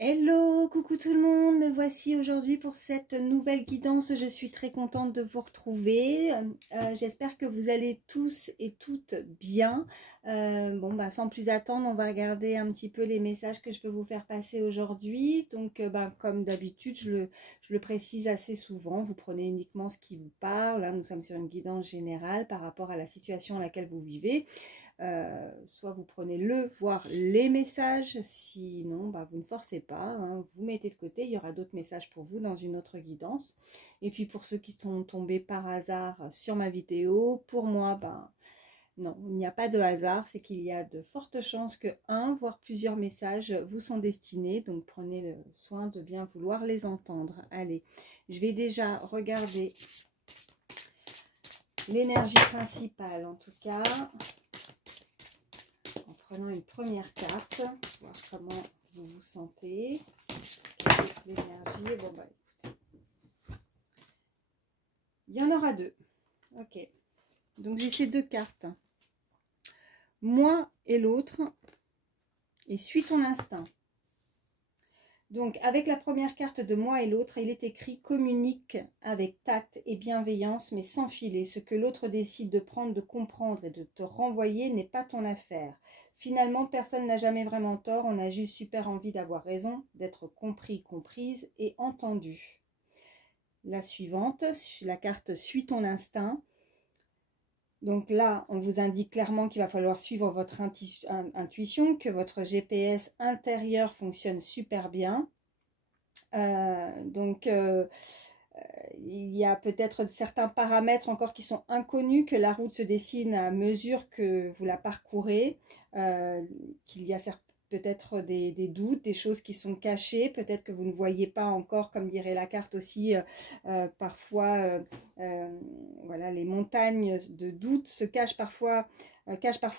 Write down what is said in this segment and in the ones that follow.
Hello, coucou tout le monde, me voici aujourd'hui pour cette nouvelle guidance. Je suis très contente de vous retrouver. J'espère que vous allez tous et toutes bien. Sans plus attendre, on va regarder un petit peu les messages que je peux vous faire passer aujourd'hui. Donc, comme d'habitude, je le précise assez souvent, vous prenez uniquement ce qui vous parle. Là, nous sommes sur une guidance générale par rapport à la situation dans laquelle vous vivez. Soit vous prenez voire les messages, sinon vous ne forcez pas, hein, vous mettez de côté, il y aura d'autres messages pour vous dans une autre guidance. Et puis pour ceux qui sont tombés par hasard sur ma vidéo, pour moi, non, il n'y a pas de hasard, c'est qu'il y a de fortes chances que un, voire plusieurs messages vous sont destinés, donc prenez le soin de bien vouloir les entendre. Allez, je vais déjà regarder l'énergie principale, en tout cas. Prenons une première carte, voir comment vous vous sentez. L'énergie, écoutez. Il y en aura deux. Ok. Donc j'ai ces deux cartes. Moi et l'autre. Et suis ton instinct. Donc avec la première carte de moi et l'autre, il est écrit: communique avec tact et bienveillance, mais sans filer. Ce que l'autre décide de prendre, de comprendre et de te renvoyer n'est pas ton affaire. Finalement, personne n'a jamais vraiment tort, on a juste super envie d'avoir raison, d'être compris, comprise et entendu. La suivante, la carte Suis ton instinct. Donc là, on vous indique clairement qu'il va falloir suivre votre intuition, que votre GPS intérieur fonctionne super bien. Il y a peut-être certains paramètres encore qui sont inconnus, que la route se dessine à mesure que vous la parcourez, qu'il y a peut-être des doutes, des choses qui sont cachées, peut-être que vous ne voyez pas encore, comme dirait la carte aussi, parfois, voilà, les montagnes de doutes se cachent parfois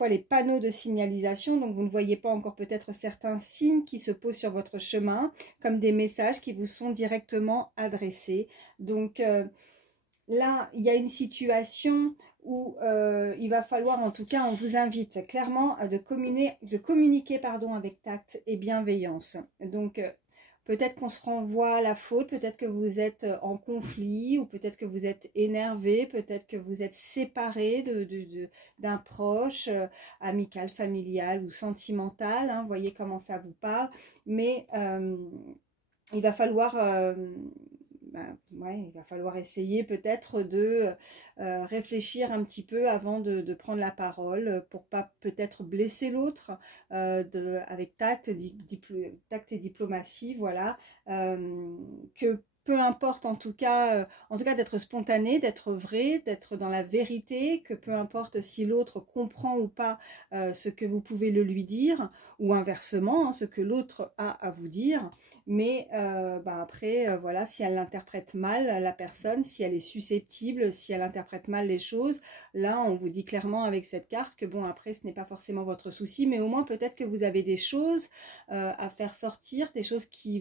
les panneaux de signalisation, donc vous ne voyez pas encore peut-être certains signes qui se posent sur votre chemin, comme des messages qui vous sont directement adressés. Donc là, il y a une situation où il va falloir, en tout cas, on vous invite clairement de communiquer avec tact et bienveillance. Donc, peut-être qu'on se renvoie la faute, peut-être que vous êtes en conflit, ou peut-être que vous êtes énervé, peut-être que vous êtes séparé d'un proche, amical, familial ou sentimental. Hein, voyez comment ça vous parle. Mais il va falloir... il va falloir essayer peut-être de réfléchir un petit peu avant de prendre la parole, pour pas peut-être blesser l'autre, avec tact et diplomatie, voilà, que peu importe en tout cas d'être spontané, d'être vrai, d'être dans la vérité, que peu importe si l'autre comprend ou pas ce que vous pouvez le lui dire, ou inversement, hein, ce que l'autre a à vous dire. Mais après, voilà, si elle l'interprète mal, la personne, si elle est susceptible, si elle interprète mal les choses, là, on vous dit clairement avec cette carte que bon, après, ce n'est pas forcément votre souci, mais au moins peut-être que vous avez des choses à faire sortir, des choses qui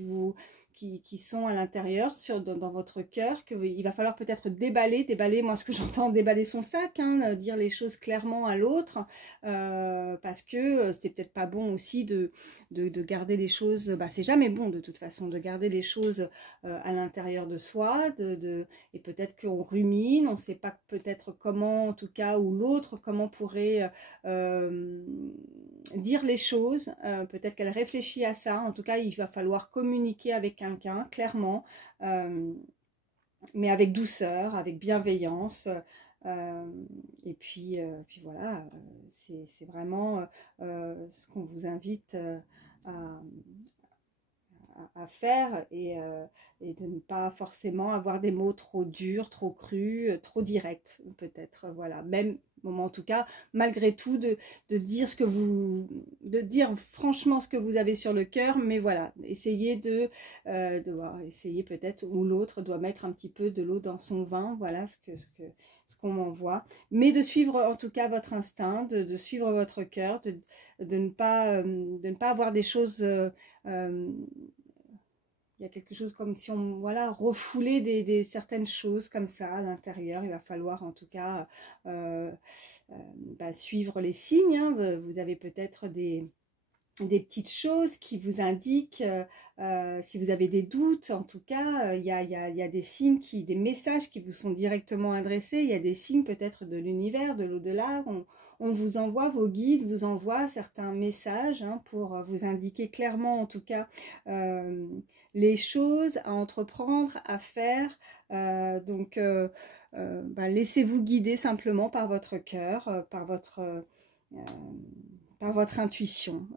sont à l'intérieur, dans votre cœur, qu'il va falloir peut-être déballer, moi ce que j'entends, déballer son sac, hein, dire les choses clairement à l'autre, parce que c'est peut-être pas bon aussi de garder les choses, c'est jamais bon de toute façon de garder les choses à l'intérieur de soi, et peut-être qu'on rumine, on ne sait pas peut-être comment, en tout cas, ou l'autre, comment pourrait dire les choses, peut-être qu'elle réfléchit à ça. En tout cas, il va falloir communiquer avec quelqu'un, clairement, mais avec douceur, avec bienveillance. Et puis voilà, c'est vraiment ce qu'on vous invite à faire, et de ne pas forcément avoir des mots trop durs, trop crus, trop directs, peut-être, voilà, même moment en tout cas, malgré tout, de dire de dire franchement ce que vous avez sur le cœur, mais voilà, essayez essayer peut-être, ou l'autre doit mettre un petit peu de l'eau dans son vin, voilà ce qu'on m'envoie, mais de suivre en tout cas votre instinct, de suivre votre cœur, de ne pas avoir des choses... il y a quelque chose comme si on refoulait certaines choses comme ça à l'intérieur. Il va falloir en tout cas suivre les signes, hein. Vous avez peut-être des des petites choses qui vous indiquent, si vous avez des doutes, en tout cas, il y a des signes, des messages qui vous sont directement adressés, il y a des signes peut-être de l'univers, de l'au-delà, on vous envoie, vos guides vous envoient certains messages hein, pour vous indiquer clairement, en tout cas, les choses à entreprendre, à faire. Donc, laissez-vous guider simplement par votre cœur, par votre intuition.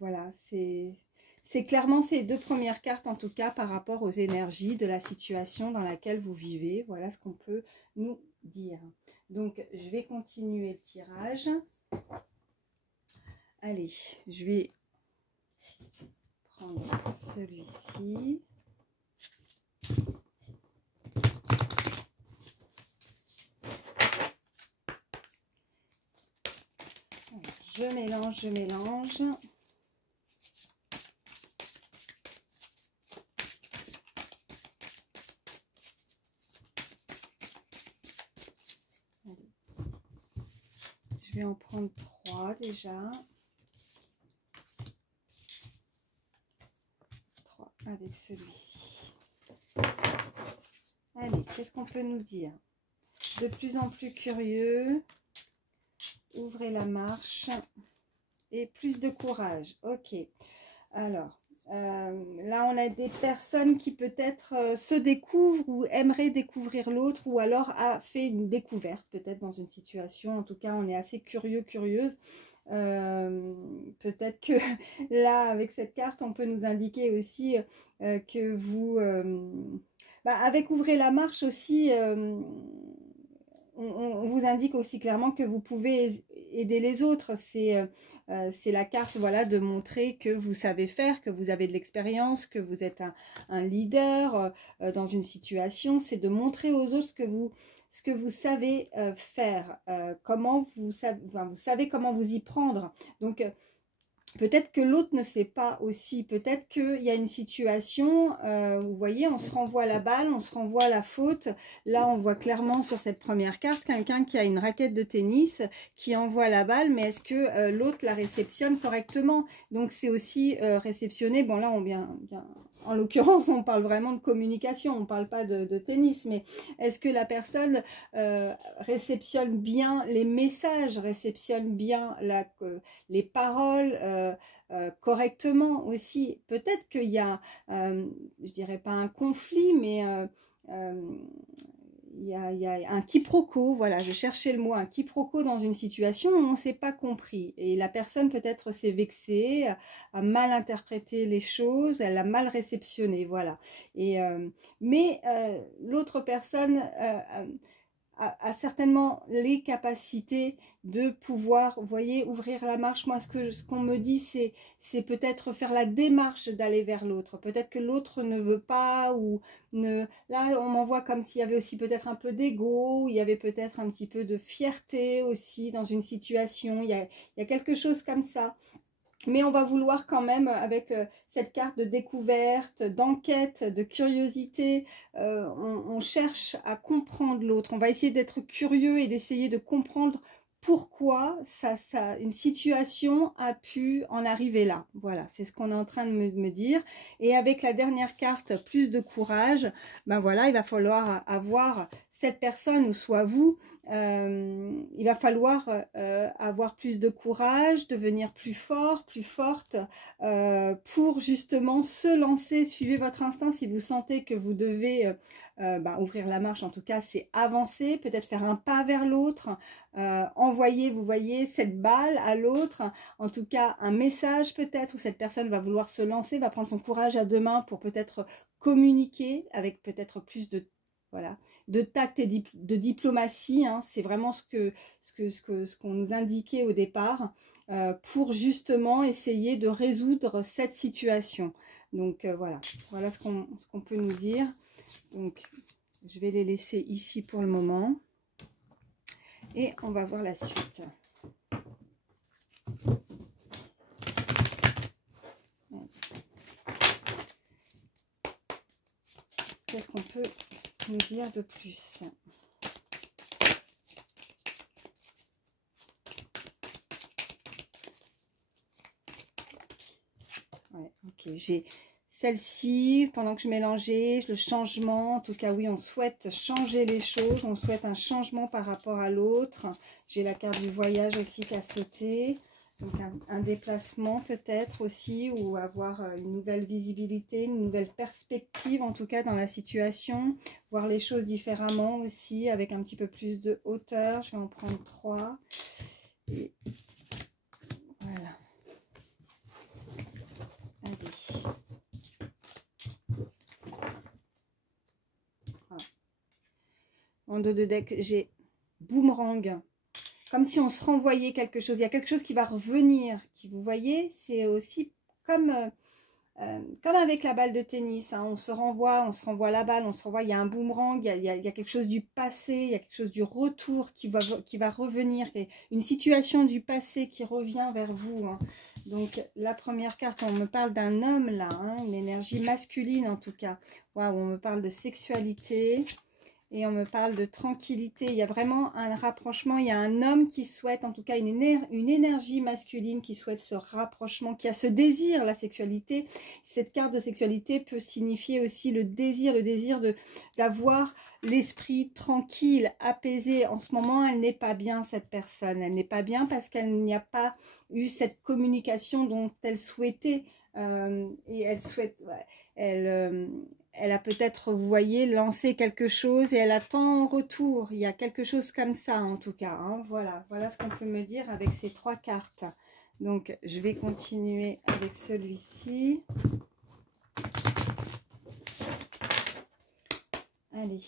Voilà, c'est clairement ces deux premières cartes, en tout cas, par rapport aux énergies de la situation dans laquelle vous vivez. Voilà ce qu'on peut nous dire. Donc, je vais continuer le tirage. Allez, je vais prendre celui-ci. Je mélange, je mélange. Allez. Je vais en prendre 3 déjà. 3 avec celui-ci. Allez, qu'est-ce qu'on peut nous dire? De plus en plus curieux. Ouvrez la marche et plus de courage. Ok, alors là on a des personnes qui peut-être se découvrent ou aimeraient découvrir l'autre, ou alors a fait une découverte peut-être dans une situation. En tout cas on est assez curieux, curieuse. Peut-être que là avec cette carte on peut nous indiquer aussi que vous avec ouvrez la marche aussi on vous indique aussi clairement que vous pouvez aider les autres. C'est la carte, voilà, de montrer que vous savez faire, que vous avez de l'expérience, que vous êtes un leader dans une situation. C'est de montrer aux autres ce que vous savez faire, comment vous savez comment vous y prendre. Donc, peut-être que l'autre ne sait pas aussi, peut-être qu'il y a une situation, vous voyez, on se renvoie la balle, on se renvoie la faute. Là, on voit clairement sur cette première carte, quelqu'un qui a une raquette de tennis, qui envoie la balle, mais est-ce que l'autre la réceptionne correctement? Donc, c'est aussi réceptionner, bon là, en l'occurrence, on parle vraiment de communication, on ne parle pas de tennis, mais est-ce que la personne réceptionne bien les messages, réceptionne bien les paroles correctement aussi? Peut-être qu'il y a, je dirais pas un conflit, mais il y a un quiproquo, voilà, je cherchais le mot, un quiproquo dans une situation où on ne s'est pas compris. Et la personne peut-être s'est vexée, a mal interprété les choses, elle a mal réceptionné, voilà. Et, mais l'autre personne a certainement les capacités de pouvoir, vous voyez, ouvrir la marche. Moi, ce qu'on me dit, c'est peut-être faire la démarche d'aller vers l'autre. Peut-être que l'autre ne veut pas, ou ne... Là, on m'envoie comme s'il y avait aussi peut-être un peu d'ego, il y avait peut-être un petit peu de fierté aussi dans une situation. Il y a quelque chose comme ça. Mais on va vouloir quand même, avec cette carte de découverte, d'enquête, de curiosité, on cherche à comprendre l'autre. On va essayer d'être curieux et d'essayer de comprendre pourquoi une situation a pu en arriver là. Voilà, c'est ce qu'on est en train de me dire. Et avec la dernière carte, plus de courage, ben voilà, il va falloir avoir cette personne, ou soit vous, il va falloir avoir plus de courage, devenir plus fort, plus forte, pour justement se lancer. Suivez votre instinct si vous sentez que vous devez ouvrir la marche. En tout cas, c'est avancer, peut-être faire un pas vers l'autre, envoyer, vous voyez, cette balle à l'autre. En tout cas, un message peut-être, où cette personne va vouloir se lancer, va prendre son courage à deux mains pour peut-être communiquer avec peut-être plus de... Voilà, de tact et de diplomatie, hein. C'est vraiment ce qu'on nous indiquait au départ, pour justement essayer de résoudre cette situation. Donc voilà ce qu'on peut nous dire. Donc je vais les laisser ici pour le moment et on va voir la suite. Qu'est-ce qu'on peut nous dire de plus? Ok, j'ai celle-ci, pendant que je mélangeais, le changement. En tout cas, oui, on souhaite changer les choses. On souhaite un changement par rapport à l'autre. J'ai la carte du voyage aussi qui a sauté. Donc, un déplacement peut-être aussi, ou avoir une nouvelle visibilité, une nouvelle perspective, en tout cas, dans la situation. Voir les choses différemment aussi, avec un petit peu plus de hauteur. Je vais en prendre 3. Et voilà. Allez. Voilà. En dos de deck, j'ai boomerang. Comme si on se renvoyait quelque chose. Il y a quelque chose qui va revenir. Qui, vous voyez, c'est aussi comme avec la balle de tennis. Hein. On se renvoie la balle, on se renvoie. Il y a un boomerang, il y a quelque chose du passé, il y a quelque chose du retour qui va revenir. Une situation du passé qui revient vers vous. Hein. Donc, la première carte, on me parle d'un homme là, hein, une énergie masculine en tout cas. Waouh, on me parle de sexualité. Et on me parle de tranquillité. Il y a vraiment un rapprochement. Il y a un homme qui souhaite, en tout cas une énergie masculine qui souhaite ce rapprochement, qui a ce désir, la sexualité. Cette carte de sexualité peut signifier aussi le désir d'avoir l'esprit tranquille, apaisé. En ce moment, elle n'est pas bien, cette personne. Elle n'est pas bien parce qu'elle n'y a pas eu cette communication dont elle souhaitait. Et elle souhaite... Ouais, elle a peut-être, vous voyez, lancé quelque chose et elle attend en retour. Il y a quelque chose comme ça, en tout cas. Hein. Voilà, voilà ce qu'on peut me dire avec ces 3 cartes. Donc, je vais continuer avec celui-ci. Allez.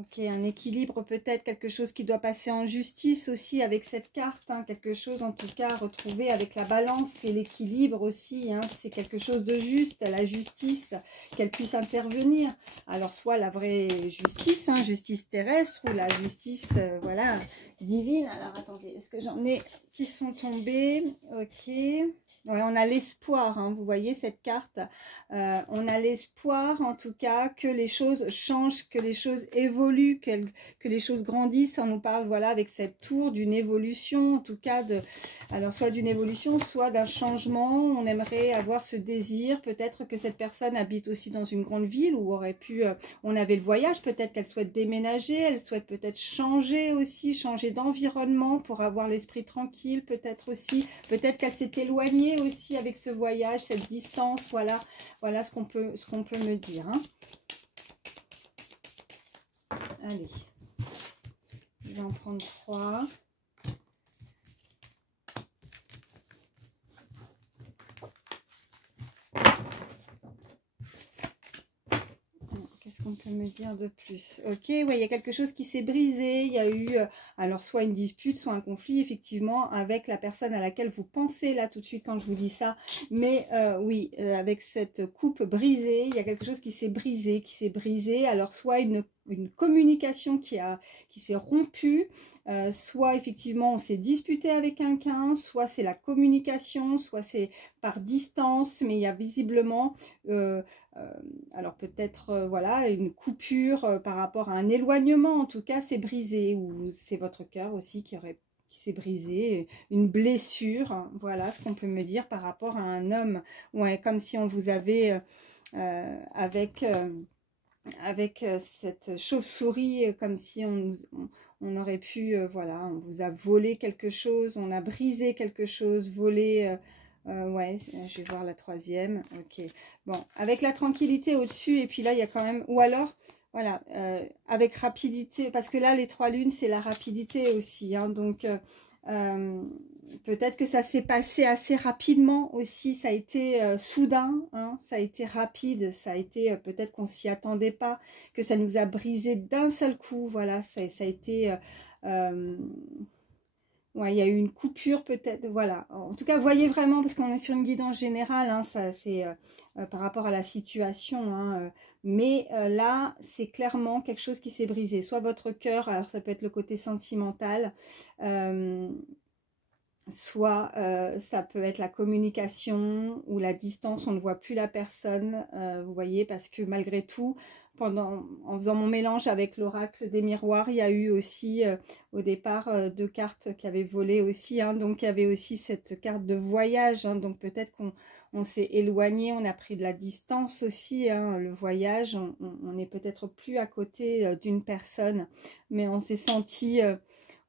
Ok, un équilibre peut-être, quelque chose qui doit passer en justice aussi avec cette carte, hein, quelque chose en tout cas retrouvé avec la balance et l'équilibre aussi, hein, c'est quelque chose de juste, la justice, qu'elle puisse intervenir. Alors soit la vraie justice, hein, justice terrestre ou la justice, voilà, divine. Alors attendez, est-ce que j'en ai qui sont tombés? Ok. Ouais, on a l'espoir, hein, vous voyez cette carte, on a l'espoir en tout cas que les choses changent, que les choses évoluent, que les choses grandissent. On nous parle, voilà, avec cette tour d'une évolution, en tout cas, alors soit d'une évolution, soit d'un changement. On aimerait avoir ce désir, peut-être que cette personne habite aussi dans une grande ville où aurait pu, on avait le voyage, peut-être qu'elle souhaite déménager, elle souhaite peut-être changer aussi, changer d'environnement pour avoir l'esprit tranquille, peut-être aussi, peut-être qu'elle s'est éloignée aussi avec ce voyage, cette distance, voilà, voilà ce qu'on peut me dire. Hein. Allez, je vais en prendre 3. Qu'est-ce qu'on peut me dire de plus? Ok, ouais, il y a quelque chose qui s'est brisé. Il y a eu, alors, soit une dispute, soit un conflit, effectivement, avec la personne à laquelle vous pensez, là, tout de suite, quand je vous dis ça. Mais oui, avec cette coupe brisée, il y a quelque chose qui s'est brisé. Alors, soit une communication qui s'est rompue, soit, effectivement, on s'est disputé avec quelqu'un, soit c'est la communication, soit c'est par distance, mais il y a visiblement... alors peut-être voilà, une coupure par rapport à un éloignement, en tout cas c'est brisé, ou c'est votre cœur aussi qui s'est brisé, une blessure, hein, voilà ce qu'on peut me dire par rapport à un homme, ouais, comme si on vous avait avec cette chauve-souris, comme si on aurait pu, voilà, on vous a volé quelque chose, on a brisé quelque chose, volé... ouais, je vais voir la 3e. Ok. Bon, avec la tranquillité au-dessus, et puis là, il y a quand même... Ou alors, voilà, avec rapidité, parce que là, les 3 lunes, c'est la rapidité aussi. Hein, donc, peut-être que ça s'est passé assez rapidement aussi. Ça a été soudain, hein, ça a été rapide. Ça a été, peut-être qu'on s'y attendait pas, que ça nous a brisé d'un seul coup. Voilà, ça a été... ouais, il y a eu une coupure peut-être, voilà. En tout cas, voyez vraiment, parce qu'on est sur une guidance générale, hein, ça c'est par rapport à la situation. Hein, mais là, c'est clairement quelque chose qui s'est brisé. Soit votre cœur, alors ça peut être le côté sentimental. soit ça peut être la communication ou la distance, on ne voit plus la personne, vous voyez, parce que malgré tout, en faisant mon mélange avec l'oracle des miroirs, il y a eu aussi au départ 2 cartes qui avaient volé aussi, hein, donc il y avait aussi cette carte de voyage, hein, donc peut-être qu'on s'est éloigné, on a pris de la distance aussi, hein, le voyage, on n'est peut-être plus à côté d'une personne, mais on s'est senti...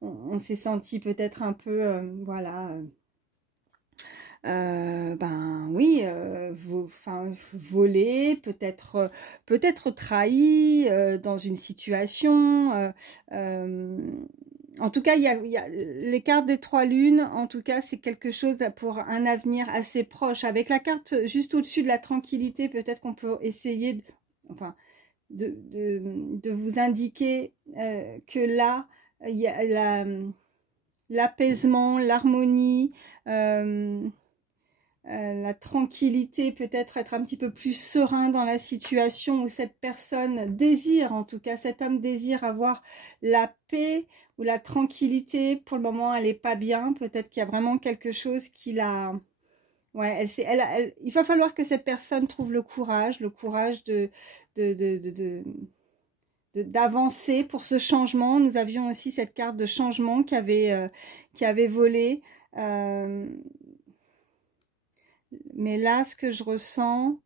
on s'est senti peut-être un peu, voilà, ben oui, volé, peut-être trahi dans une situation. En tout cas, il y a les cartes des 3 lunes. En tout cas, c'est quelque chose pour un avenir assez proche. Avec la carte juste au-dessus de la tranquillité, peut-être qu'on peut essayer, de vous indiquer que là, il y a l'apaisement, l'harmonie, la tranquillité, peut-être être un petit peu plus serein dans la situation où cette personne désire, en tout cas cet homme désire avoir la paix ou la tranquillité. Pour le moment, elle n'est pas bien. Peut-être qu'il y a vraiment quelque chose qui l'a... Ouais, il va falloir que cette personne trouve le courage d'avancer pour ce changement. Nous avions aussi cette carte de changement qui avait volé. Mais là, ce que je ressens,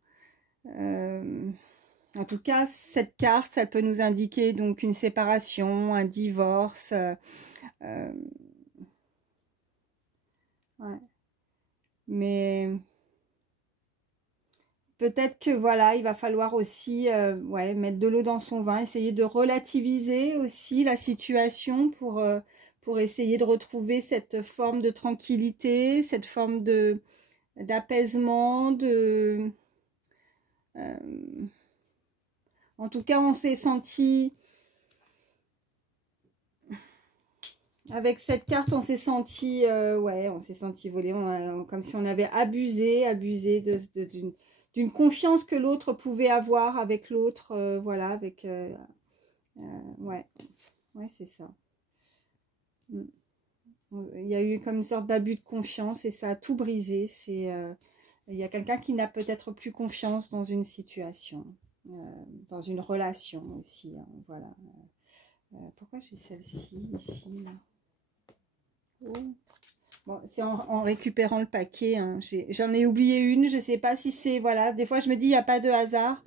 en tout cas, cette carte, elle peut nous indiquer donc une séparation, un divorce. Ouais. Mais peut-être que voilà, il va falloir aussi ouais, mettre de l'eau dans son vin, essayer de relativiser aussi la situation pour essayer de retrouver cette forme de tranquillité, cette forme d'apaisement, en tout cas, on s'est senti... Avec cette carte, on s'est senti, ouais, on s'est senti volé, comme si on avait abusé d'une confiance que l'autre pouvait avoir avec l'autre, voilà, avec, ouais, ouais, c'est ça. Il y a eu comme une sorte d'abus de confiance et ça a tout brisé. Il y a quelqu'un qui n'a peut-être plus confiance dans une situation, dans une relation aussi, hein, voilà. Pourquoi j'ai celle-ci ici là? Oh. Bon, c'est en récupérant le paquet, hein. J'en ai oublié une, je sais pas si c'est, voilà, des fois je me dis il n'y a pas de hasard,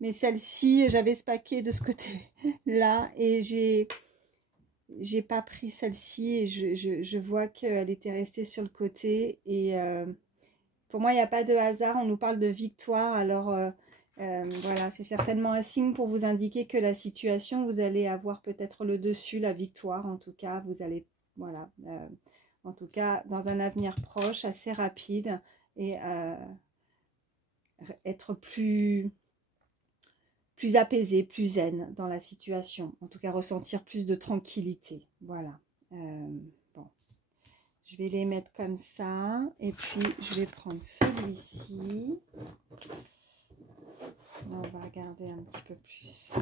mais celle-ci, j'avais ce paquet de ce côté-là et j'ai pas pris celle-ci et je vois qu'elle était restée sur le côté et pour moi il n'y a pas de hasard, on nous parle de victoire, alors voilà, c'est certainement un signe pour vous indiquer que la situation, vous allez avoir peut-être le dessus, la victoire en tout cas, vous allez, voilà, en tout cas dans un avenir proche, assez rapide et être plus apaisé, plus zen dans la situation, en tout cas ressentir plus de tranquillité, voilà. Bon, je vais les mettre comme ça et puis je vais prendre celui-ci. Là, on va regarder un petit peu plus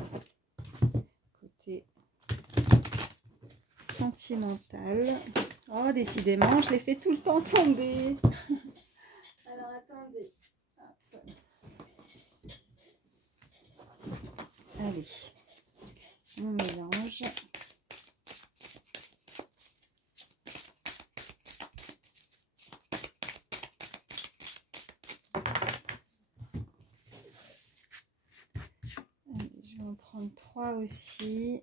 côté sentimental. Oh, décidément, je les fais tout le temps tomber. Alors, attendez. Hop. Allez, on mélange. Allez, je vais en prendre 3 aussi.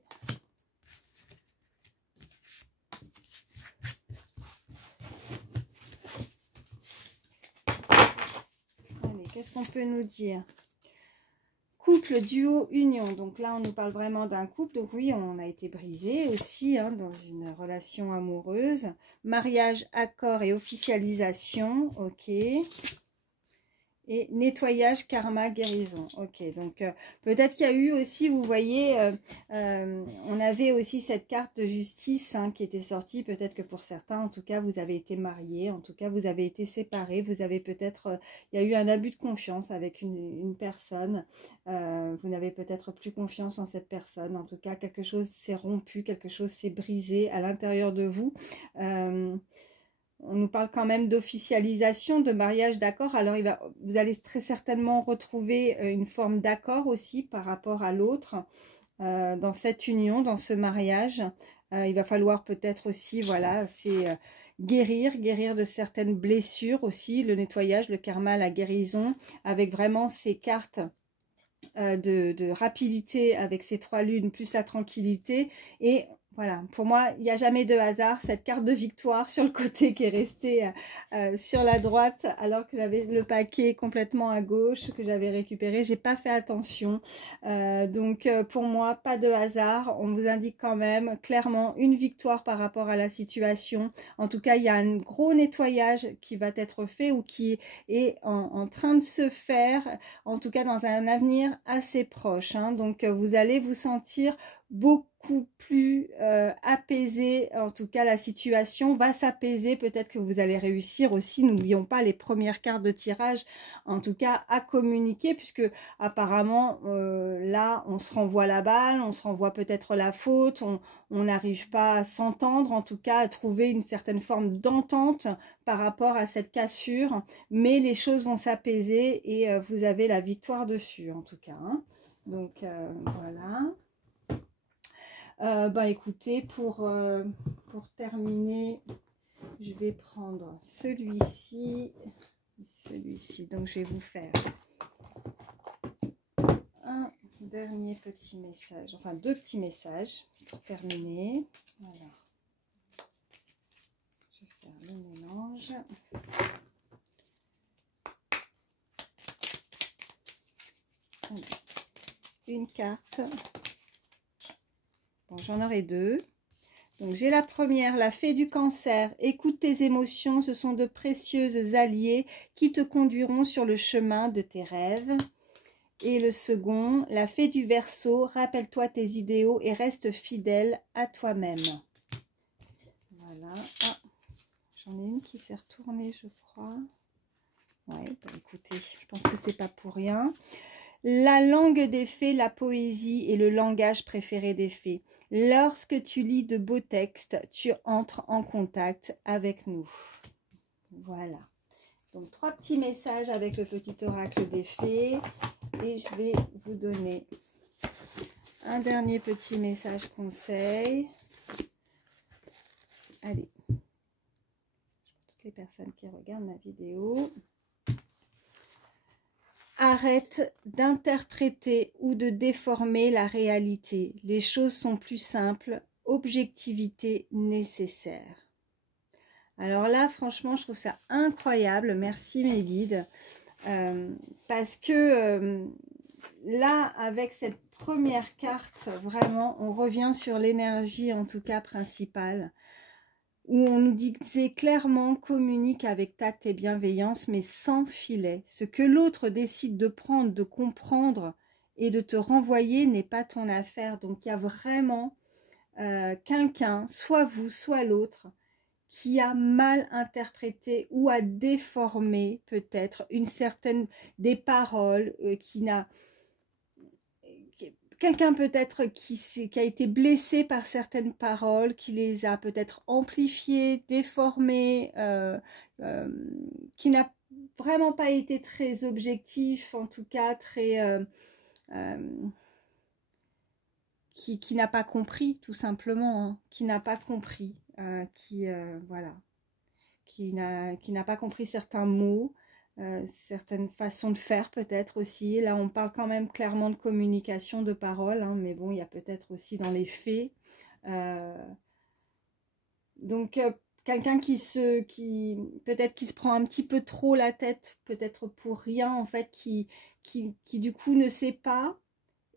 Allez, qu'est-ce qu'on peut nous dire? Couple, duo, union. Donc là, on nous parle vraiment d'un couple. Donc oui, on a été brisé aussi hein, dans une relation amoureuse. Mariage, accord et officialisation. Ok. Et nettoyage, karma, guérison. Ok, donc peut-être qu'il y a eu aussi, vous voyez, on avait aussi cette carte de justice hein, qui était sortie. Peut-être que pour certains, en tout cas, vous avez été mariés, en tout cas, vous avez été séparés. Vous avez peut-être, il y a eu un abus de confiance avec une personne. Vous n'avez peut-être plus confiance en cette personne. En tout cas, quelque chose s'est rompu, quelque chose s'est brisé à l'intérieur de vous. on nous parle quand même d'officialisation, de mariage, d'accord. Alors vous allez très certainement retrouver une forme d'accord aussi par rapport à l'autre dans cette union, dans ce mariage. Il va falloir peut-être aussi, voilà, c'est guérir de certaines blessures aussi, le nettoyage, le karma, la guérison, avec vraiment ces cartes de rapidité avec ces 3 lunes, plus la tranquillité. Et voilà, pour moi, il n'y a jamais de hasard. Cette carte de victoire sur le côté qui est restée sur la droite, alors que j'avais le paquet complètement à gauche, que j'avais récupéré. J'ai pas fait attention. Donc, pour moi, pas de hasard. On vous indique quand même clairement une victoire par rapport à la situation. En tout cas, il y a un gros nettoyage qui va être fait ou qui est en train de se faire, en tout cas dans un avenir assez proche. Hein. Donc, vous allez vous sentir beaucoup plus apaisé. En tout cas, la situation va s'apaiser. Peut-être que vous allez réussir aussi. N'oublions pas les premières cartes de tirage, en tout cas, à communiquer, puisque apparemment, là, on se renvoie la balle, on se renvoie peut-être la faute, on n'arrive pas à s'entendre, en tout cas, à trouver une certaine forme d'entente par rapport à cette cassure. Mais les choses vont s'apaiser et vous avez la victoire dessus, en tout cas. Hein. Donc, voilà. Écoutez, pour terminer, je vais prendre celui-ci. Donc, je vais vous faire un dernier petit message, enfin 2 petits messages pour terminer. Voilà. Je vais faire le mélange. Alors, une carte. Bon, j'en aurai 2. Donc, j'ai la première, la fée du cancer. Écoute tes émotions, ce sont de précieuses alliées qui te conduiront sur le chemin de tes rêves. Et le second, la fée du Verseau, rappelle-toi tes idéaux et reste fidèle à toi-même. Voilà. Ah, j'en ai une qui s'est retournée, je crois. Ouais, écoutez, je pense que c'est pas pour rien. La langue des fées, la poésie est le langage préféré des fées. Lorsque tu lis de beaux textes, tu entres en contact avec nous. Voilà. Donc, 3 petits messages avec le petit oracle des fées. Et je vais vous donner un dernier petit message conseil. Allez. Toutes les personnes qui regardent ma vidéo. Arrête d'interpréter ou de déformer la réalité. Les choses sont plus simples. Objectivité nécessaire. Alors là, franchement, je trouve ça incroyable. Merci mes guides. Parce que là, avec cette première carte, vraiment, on revient sur l'énergie, en tout cas principale, où on nous disait clairement, communique avec tact et bienveillance, mais sans filet. Ce que l'autre décide de prendre, de comprendre et de te renvoyer n'est pas ton affaire. Donc, il y a vraiment quelqu'un, soit vous, soit l'autre, qui a mal interprété ou a déformé peut-être des paroles, qui n'a... Quelqu'un peut-être qui a été blessé par certaines paroles, qui les a peut-être amplifiées, déformées, qui n'a vraiment pas été très objectif, en tout cas très... qui n'a pas compris, tout simplement, hein, qui n'a pas compris, voilà, qui n'a pas compris certains mots, certaines façons de faire peut-être aussi. Là, on parle quand même clairement de communication, de parole, hein, mais bon, il y a peut-être aussi dans les faits. Donc, quelqu'un peut-être qui se prend un petit peu trop la tête, peut-être pour rien, en fait, qui du coup ne sait pas,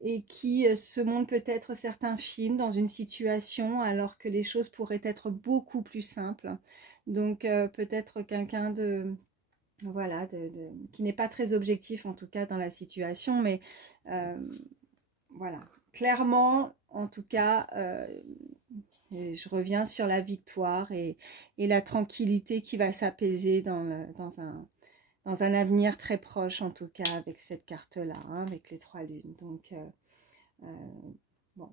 et qui se montre peut-être certains films dans une situation alors que les choses pourraient être beaucoup plus simples. Donc peut-être quelqu'un voilà, qui n'est pas très objectif en tout cas dans la situation, mais voilà, clairement en tout cas, je reviens sur la victoire et la tranquillité qui va s'apaiser dans un avenir très proche, en tout cas, avec cette carte-là, hein, avec les 3 lunes. Donc, bon,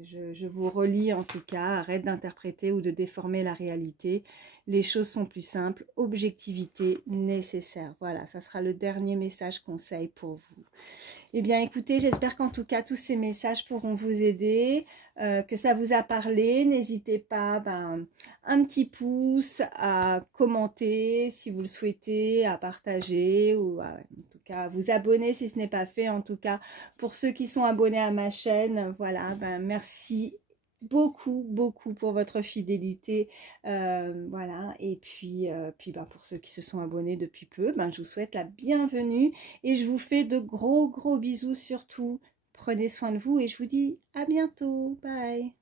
Je vous relis en tout cas, arrête d'interpréter ou de déformer la réalité. Les choses sont plus simples, objectivité nécessaire. Voilà, ça sera le dernier message conseil pour vous. Eh bien écoutez, j'espère qu'en tout cas tous ces messages pourront vous aider, que ça vous a parlé. N'hésitez pas, un petit pouce, à commenter si vous le souhaitez, à partager ou en tout cas à vous abonner si ce n'est pas fait. En tout cas, pour ceux qui sont abonnés à ma chaîne, voilà, merci beaucoup pour votre fidélité, voilà. Et puis pour ceux qui se sont abonnés depuis peu, je vous souhaite la bienvenue et je vous fais de gros bisous. Surtout prenez soin de vous et je vous dis à bientôt, bye.